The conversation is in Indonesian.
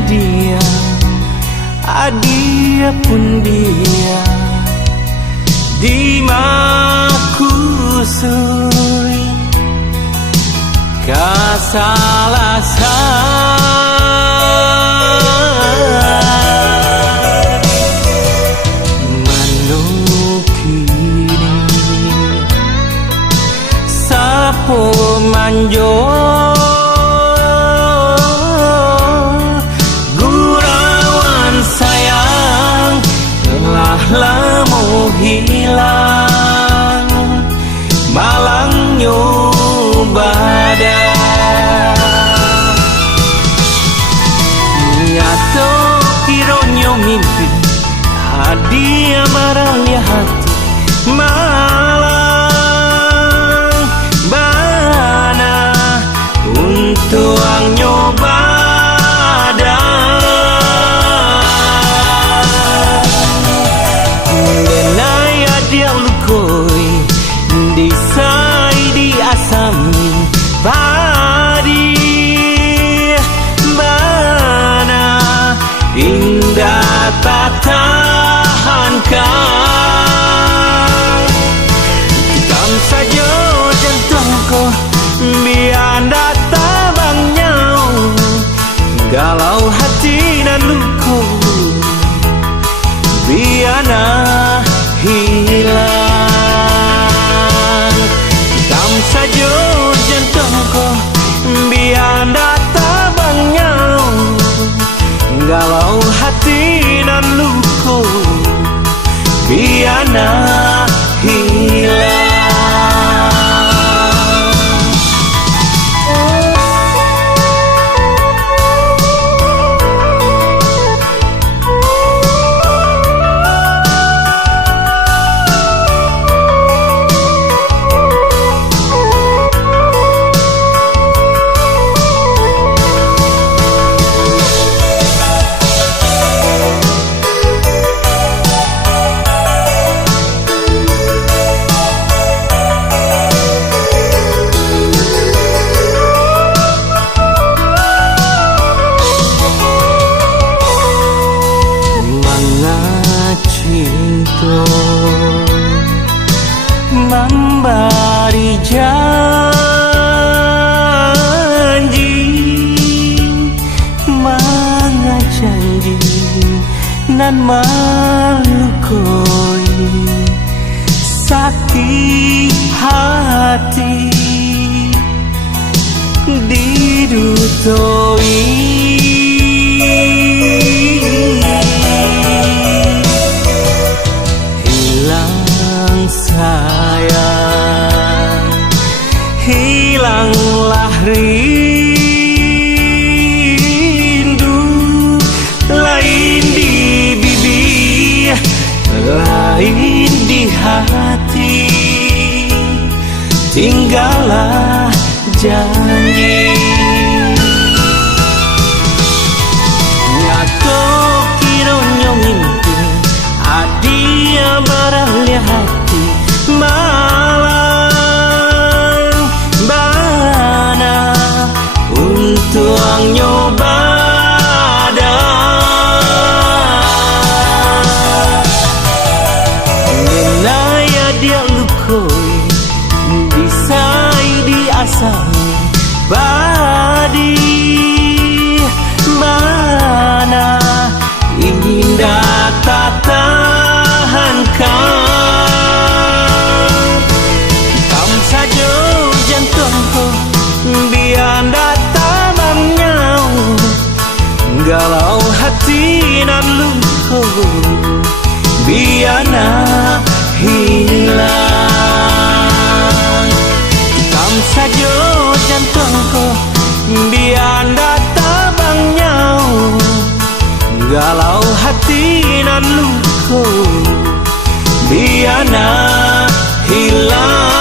dia, dia pun dia di makusui kasalasan manukini sapo manjo lamu hilang malang nyobada nyato kironyo mimpi hadiah marahnya hati malang bana untuk nyobada Badi mana indah tak tahankan Kam saja jantungku biar tak bangnya galau hati dan luku biar hilang Kam saja jantungku biar tak bangnya galau hati dan luku biar hilang memberi janji mana janji nan melukoi sakit hati didutoi sayang hilanglah rindu lain di bibir lain di hati tinggallah janji nyato kironyo mimpi adia barangnya hati malang bana untuk nyobada nilai dia lukoi disai di asam badi mana indah tak tahankan galau hati dan luku biar hilang Kam saja jantungku biar tak bangnya galau hati dan luku biar hilang